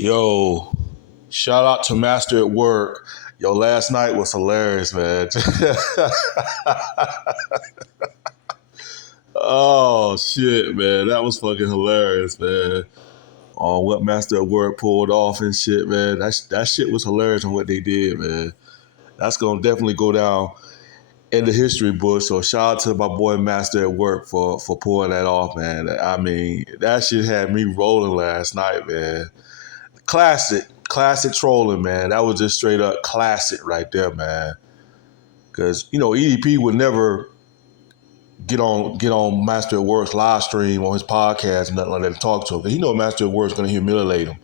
Yo, shout out to Master at Work. Yo, last night was hilarious, man. Oh shit, man, that was fucking hilarious, man. On what Master at Work pulled off and shit, man. That shit was hilarious on what they did, man. That's gonna definitely go down in the history book. So shout out to my boy Master at Work for pulling that off, man. I mean, that shit had me rolling last night, man. Classic trolling, man. That was just straight up classic right there, man. Because EDP would never get on Master at Work's live stream on his podcast and nothing like that to talk to him. Because he know Master at Work's gonna humiliate him.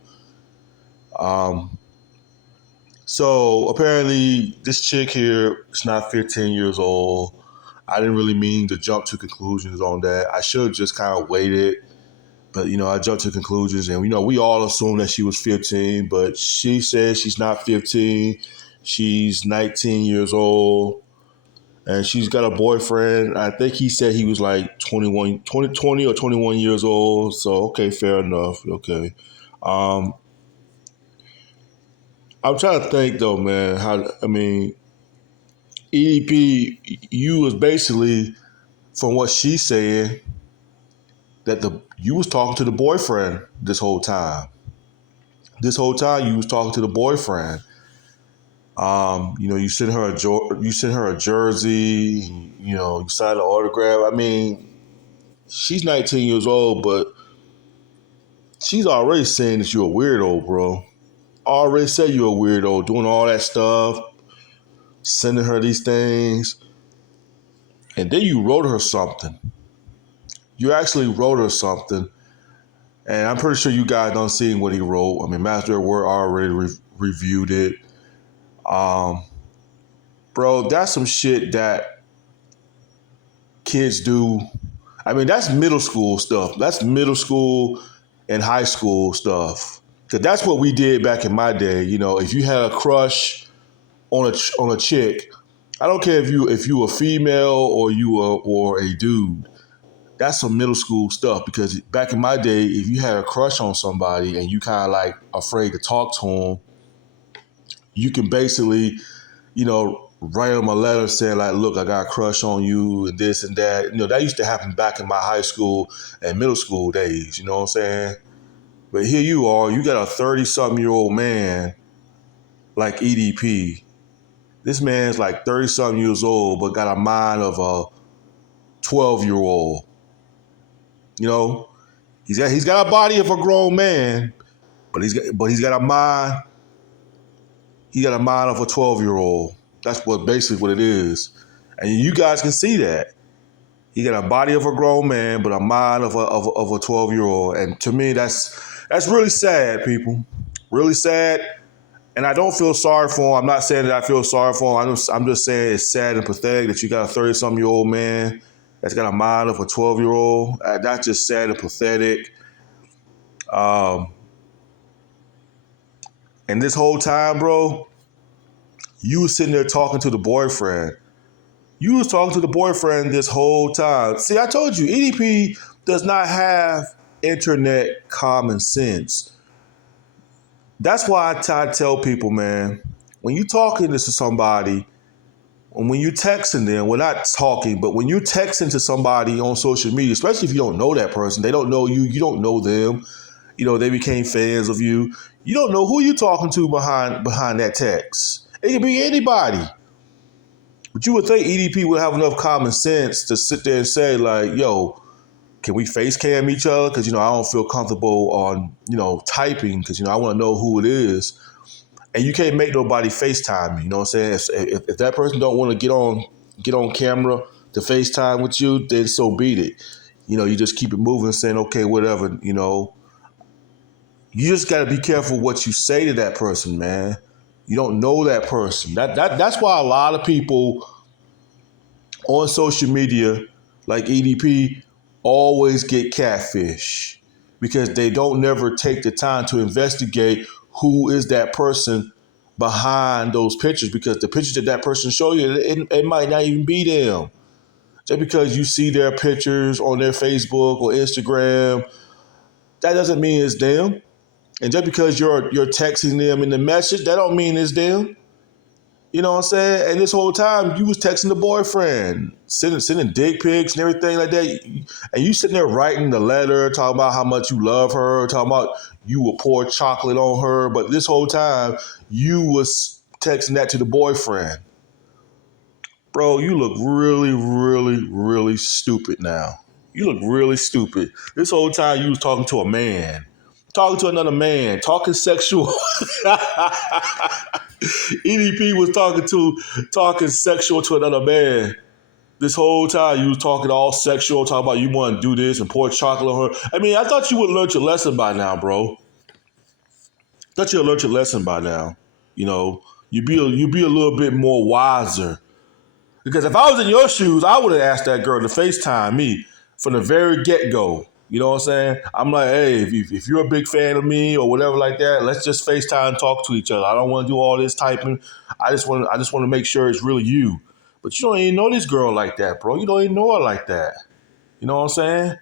So apparently this chick here is not 15 years old. I didn't really mean to jump to conclusions on that. I should have just kind of waited. But, I jumped to conclusions, and, we all assumed that she was 15, but she says she's not 15. She's 19 years old, and she's got a boyfriend. I think he said he was like 20 or 21 years old. So, okay, fair enough. Okay. I'm trying to think, though, man, EDP, you was basically, from what she's saying, that you was talking to the boyfriend this whole time. This whole time you was talking to the boyfriend. You sent her a jersey. You signed an autograph. I mean, she's 19 years old, but she's already saying that you're a weirdo, bro. Already said you're a weirdo, doing all that stuff, sending her these things, and then you wrote her something. You actually wrote her something. And I'm pretty sure you guys done seen what he wrote. I mean, Master at Work already reviewed it. Bro, that's some shit that kids do. I mean, that's middle school stuff. That's middle school and high school stuff. Cause that's what we did back in my day. If you had a crush on a chick, I don't care if you a female or a dude. That's some middle school stuff, because back in my day, if you had a crush on somebody and you kind of like afraid to talk to them, you can basically, write them a letter saying like, look, I got a crush on you and this and that. That used to happen back in my high school and middle school days, you know what I'm saying? But here you are, you got a 30-something-year-old man like EDP. This man's like 30-something years old, but got a mind of a 12-year-old. He's got a body of a grown man, but he's got a mind. He got a mind of a 12-year-old. That's basically what it is, and you guys can see that. He got a body of a grown man, but a mind of a 12-year-old. And to me, that's really sad, people. Really sad. And I don't feel sorry for him. I'm not saying that I feel sorry for him. I'm just saying it's sad and pathetic that you got a 30-something-year-old man that's got a mind of a 12-year-old. That's just sad and pathetic. And this whole time, bro, you was sitting there talking to the boyfriend. You was talking to the boyfriend this whole time. See, I told you, EDP does not have internet common sense. That's why I try to tell people, man, when you talking to somebody, when you texting them, we're not talking, but when you're texting to somebody on social media, especially if you don't know that person, they don't know you, you don't know them, they became fans of you. You don't know who you're talking to behind that text. It could be anybody. But you would think EDP would have enough common sense to sit there and say, like, yo, can we face cam each other? Because, I don't feel comfortable on, typing, because, I want to know who it is. And you can't make nobody FaceTime me, you know what I'm saying? If that person don't want to get on camera to FaceTime with you, then so beat it. You just keep it moving, saying, okay, whatever, You just got to be careful what you say to that person, man. You don't know that person. That's why a lot of people on social media, like EDP, always get catfish, because they don't never take the time to investigate who is that person behind those pictures, because the pictures that person show you, it might not even be them. Just because you see their pictures on their Facebook or Instagram, that doesn't mean it's them. And just because you're texting them in the message, that don't mean it's them. You know what I'm saying? And this whole time you was texting the boyfriend, sending dick pics and everything like that. And you sitting there writing the letter, talking about how much you love her, talking about you will pour chocolate on her. But this whole time you was texting that to the boyfriend. Bro, you look really, really, really stupid now. You look really stupid. This whole time you was talking to a man, talking to another man, talking sexual. EDP was talking sexual to another man. This whole time you was talking all sexual, talking about you want to do this and pour chocolate on her. I mean, I thought you would learn your lesson by now, bro. Thought you'd learn your lesson by now. You know, you'd be a little bit more wiser. Because if I was in your shoes, I would have asked that girl to FaceTime me from the very get-go. You know what I'm saying? I'm like, hey, if you're a big fan of me or whatever like that, let's just FaceTime and talk to each other. I don't want to do all this typing. I just want to make sure it's really you. But you don't even know this girl like that, bro. You don't even know her like that. You know what I'm saying?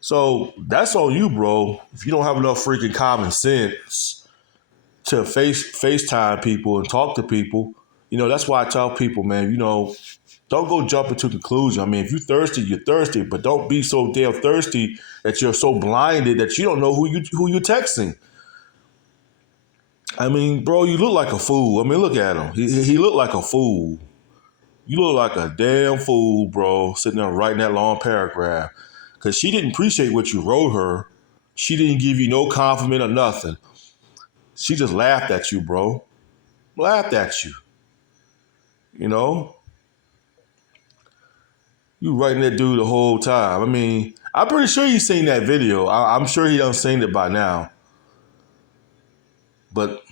So that's on you, bro. If you don't have enough freaking common sense to FaceTime people and talk to people, you know, that's why I tell people, man, you know, don't go jumping to conclusions. I mean, if you're thirsty, but don't be so damn thirsty that you're so blinded that you don't know who you're texting. I mean, bro, you look like a fool. I mean, look at him. He looked like a fool. You look like a damn fool, bro, sitting there writing that long paragraph. Because she didn't appreciate what you wrote her. She didn't give you no compliment or nothing. She just laughed at you, bro. Laughed at you. You know? You writing that dude the whole time. I mean, I'm pretty sure he's seen that video. I'm sure he done seen it by now. But,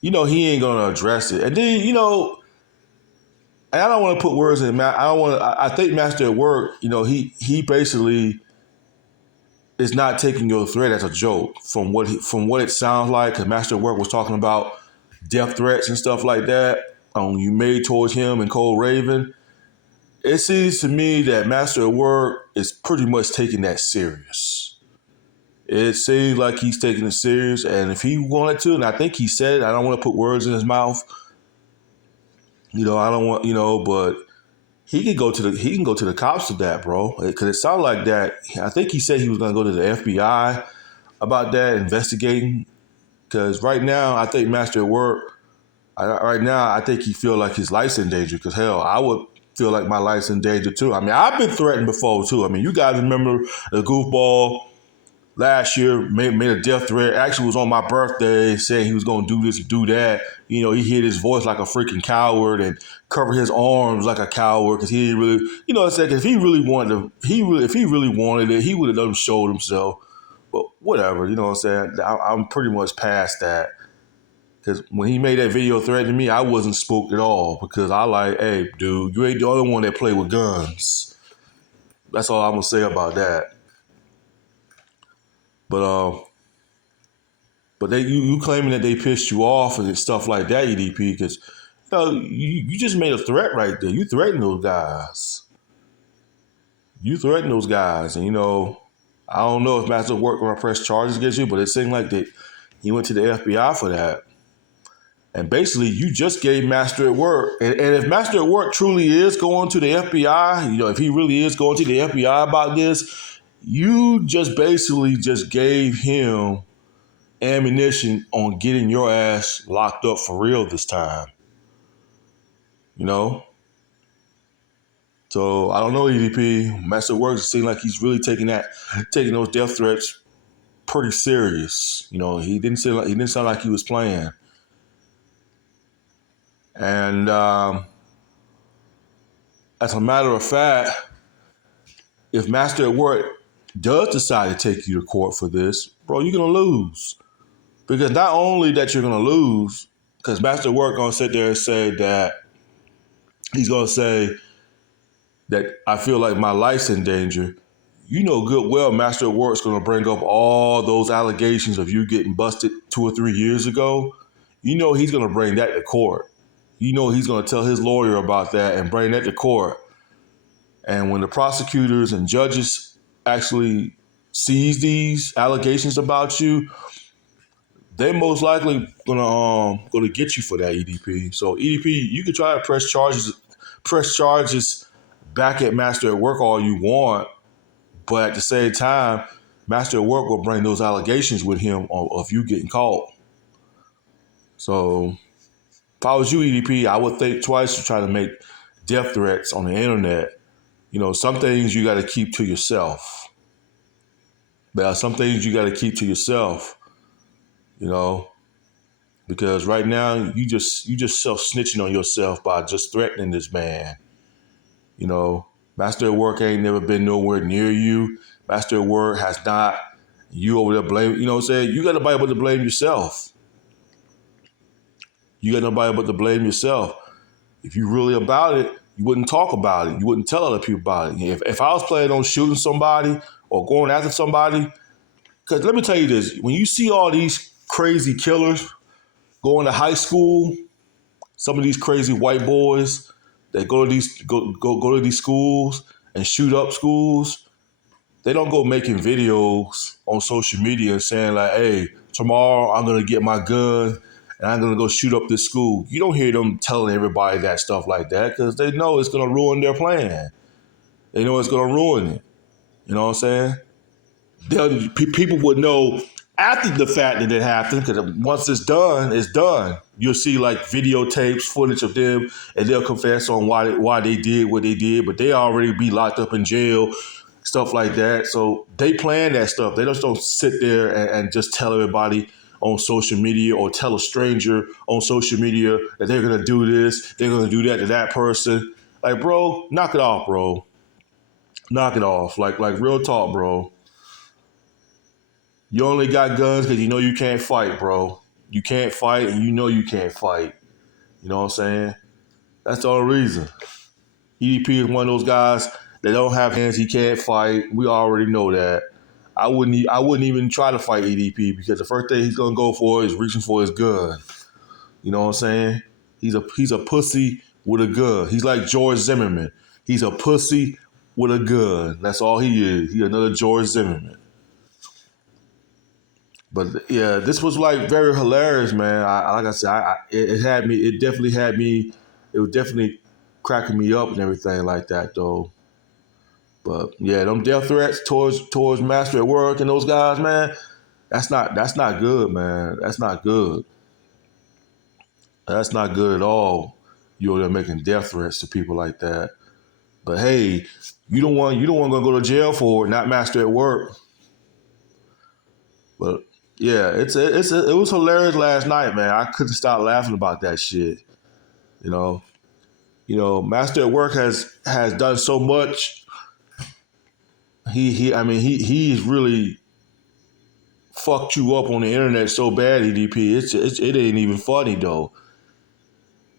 you know, he ain't going to address it. And then, you know, and I don't want to put words in. I think Master at Work, you know, he basically is not taking your threat as a joke from what it sounds like. Because Master at Work was talking about death threats and stuff like that you made towards him and Cole Raven. It seems to me that Master at Work is pretty much taking that serious. It seems like he's taking it serious, and if he wanted to, and I think he said it, I don't want to put words in his mouth. You know, I don't want, you know, but he can go to the cops with that, bro. Because it sounded like that. I think he said he was going to go to the FBI about that, investigating. Because right now, I think Master at Work, I think he feel like his life's in danger. Because hell, I would feel like my life's in danger too. I mean, I've been threatened before too. I mean, you guys remember the goofball last year made a death threat. Actually was on my birthday saying he was going to do this and do that. You know, he hid his voice like a freaking coward and covered his arms like a coward because he didn't really, you know what I'm saying? If he really wanted it, he would have done showed himself. But whatever, you know what I'm saying? I'm pretty much past that. Because when he made that video threatening me, I wasn't spooked at all because I like, hey, dude, you ain't the only one that play with guns. That's all I'm going to say about that. But you claiming that they pissed you off and stuff like that, EDP, because you know, you just made a threat right there. You threatened those guys. And you know, I don't know if Master Work going to press charges against you, but it seemed like that he went to the FBI for that. And basically, you just gave Master at Work. And if Master at Work truly is going to the FBI, you know, if he really is going to the FBI about this, you just basically just gave him ammunition on getting your ass locked up for real this time. You know? So I don't know, EDP. Master at Work, it seems like he's really taking those death threats pretty serious. You know, he didn't sound like he was playing. And as a matter of fact, if Master at Work does decide to take you to court for this, bro, you're going to lose. Because not only that you're going to lose, because Master at Work going to sit there and say that, he's going to say that I feel like my life's in danger. You know good well Master at Work's going to bring up all those allegations of you getting busted 2 or 3 years ago. You know he's going to bring that to court. You know he's going to tell his lawyer about that and bring that to court. And when the prosecutors and judges actually sees these allegations about you, they most likely gonna get you for that EDP. So EDP, you can try to press charges back at Master at Work all you want, but at the same time, Master at Work will bring those allegations with him of you getting caught. So if I was you, EDP, I would think twice to try to make death threats on the internet. You know, some things you got to keep to yourself. There are some things you got to keep to yourself. You know, because right now you just self snitching on yourself by just threatening this man. You know, Master at Work ain't never been nowhere near you. Master at Work has not. You over there blame. You know what I'm saying? You got nobody but to blame yourself. You got nobody but to blame yourself. If you really about it, you wouldn't talk about it. You wouldn't tell other people about it. If I was planning on shooting somebody or going after somebody, because let me tell you this, when you see all these crazy killers going to high school, some of these crazy white boys that go to these schools and shoot up schools, they don't go making videos on social media saying like, hey, tomorrow I'm gonna get my gun and I'm gonna go shoot up this school. You don't hear them telling everybody that stuff like that because they know it's gonna ruin their plan. They know it's gonna ruin it. You know what I'm saying? People would know after the fact that it happened, because once it's done, it's done. You'll see like videotapes, footage of them, and they'll confess on why they did what they did, but they already be locked up in jail, stuff like that. So they plan that stuff. They just don't sit there and just tell everybody on social media or tell a stranger on social media that they're gonna do this, they're gonna do that to that person. Like, bro, knock it off, bro. Knock it off. Like real talk, bro. You only got guns because you know you can't fight, bro. You can't fight and you know you can't fight. You know what I'm saying? That's the only reason. EDP is one of those guys that don't have hands, he can't fight. We already know that. I wouldn't even try to fight EDP because the first thing he's gonna go for is reaching for his gun. You know what I'm saying? He's a pussy with a gun. He's like George Zimmerman. He's a pussy with a gun. That's all he is. He's another George Zimmerman. But yeah, this was like very hilarious, man. Like I said, it was definitely cracking me up and everything like that, though. But yeah, them death threats towards Master at Work and those guys, man, that's not good, man. That's not good. That's not good at all. You're there making death threats to people like that. But hey, you don't want to go to jail for it, not Master at Work. But yeah, it was hilarious last night, man. I couldn't stop laughing about that shit. You know, Master at Work has done so much. He's really fucked you up on the internet so bad, EDP. It ain't even funny though.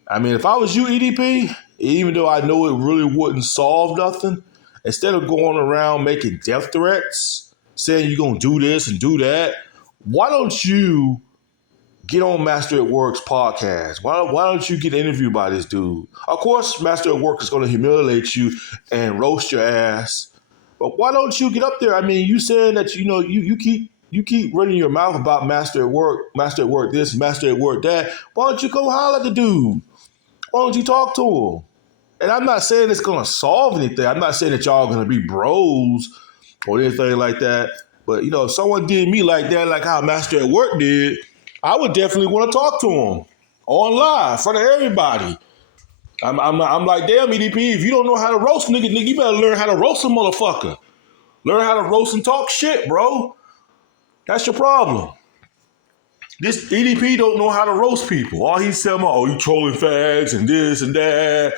I mean, if I was you, EDP, even though I know it really wouldn't solve nothing, instead of going around making death threats, saying you're gonna do this and do that, why don't you get on Master at Work's podcast? Why don't you get interviewed by this dude? Of course, Master at Work is going to humiliate you and roast your ass. But why don't you get up there? I mean, you saying that you keep running your mouth about Master at Work this, Master at Work that. Why don't you go holler at the dude? Why don't you talk to him? And I'm not saying it's going to solve anything. I'm not saying that y'all going to be bros or anything like that. But, if someone did me like that, like how Master at Work did, I would definitely want to talk to him on live in front of everybody. I'm like, damn, EDP, if you don't know how to roast nigga, you better learn how to roast a motherfucker. Learn how to roast and talk shit, bro. That's your problem. This EDP don't know how to roast people. All he's saying, you trolling fags and this and that.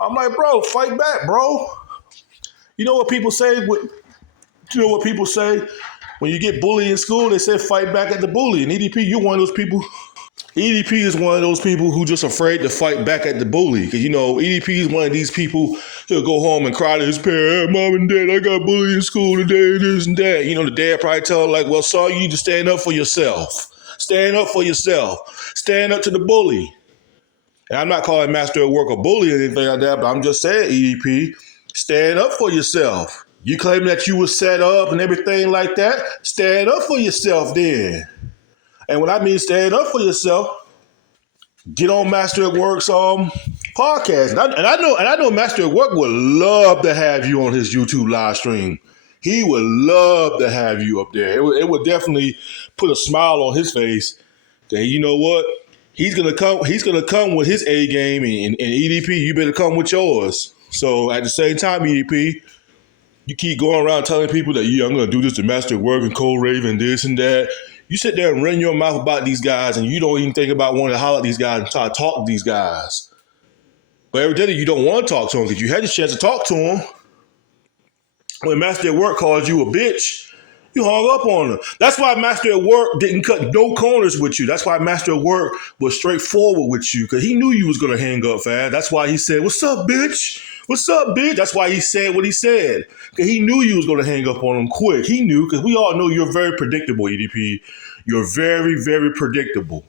I'm like, bro, fight back, bro. You know what people say? When you get bullied in school, they say fight back at the bully. And EDP, you're one of those people. EDP is one of those people who just afraid to fight back at the bully. Because, EDP is one of these people who'll go home and cry to his parents, hey, Mom and Dad, I got bullied in school today, this and that. The dad probably tell him, like, well, son, you need to stand up for yourself. Stand up for yourself. Stand up to the bully. And I'm not calling Master at Work a bully or anything like that, but I'm just saying, EDP, stand up for yourself. You claim that you were set up and everything like that? Stand up for yourself then. And when I mean stand up for yourself, get on Master at Work's podcast. And I know Master at Work would love to have you on his YouTube live stream. He would love to have you up there. It would definitely put a smile on his face. That you know what? He's gonna come. He's gonna come with his A game, and EDP, you better come with yours. So at the same time, EDP, you keep going around telling people that I'm gonna do this to Master at Work and Cole Raven, this and that. You sit there and run your mouth about these guys, and you don't even think about wanting to holler at these guys and try to talk to these guys. But evidently, you don't want to talk to them because you had the chance to talk to them. When Master at Work called you a bitch, you hung up on him. That's why Master at Work didn't cut no corners with you. That's why Master at Work was straightforward with you because he knew you was going to hang up fast. That's why he said, "What's up, bitch? What's up, bitch?" That's why he said what he said because he knew you was going to hang up on him quick. He knew because we all know you're very predictable, EDP. You're very, very predictable.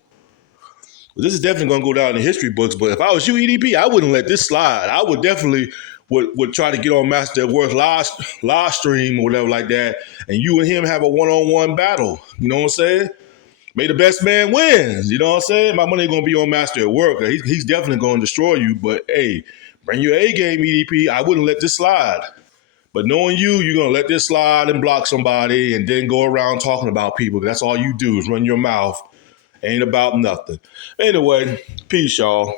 Well, this is definitely going to go down in the history books, but if I was you, EDP, I wouldn't let this slide. I would definitely would try to get on Master at Work live stream or whatever like that, and you and him have a one-on-one battle. You know what I'm saying? May the best man win. You know what I'm saying? My money going to be on Master at Work. He's definitely going to destroy you, but hey, bring your A game, EDP. I wouldn't let this slide. But knowing you, you're going to let this slide and block somebody and then go around talking about people. That's all you do is run your mouth. Ain't about nothing. Anyway, peace, y'all.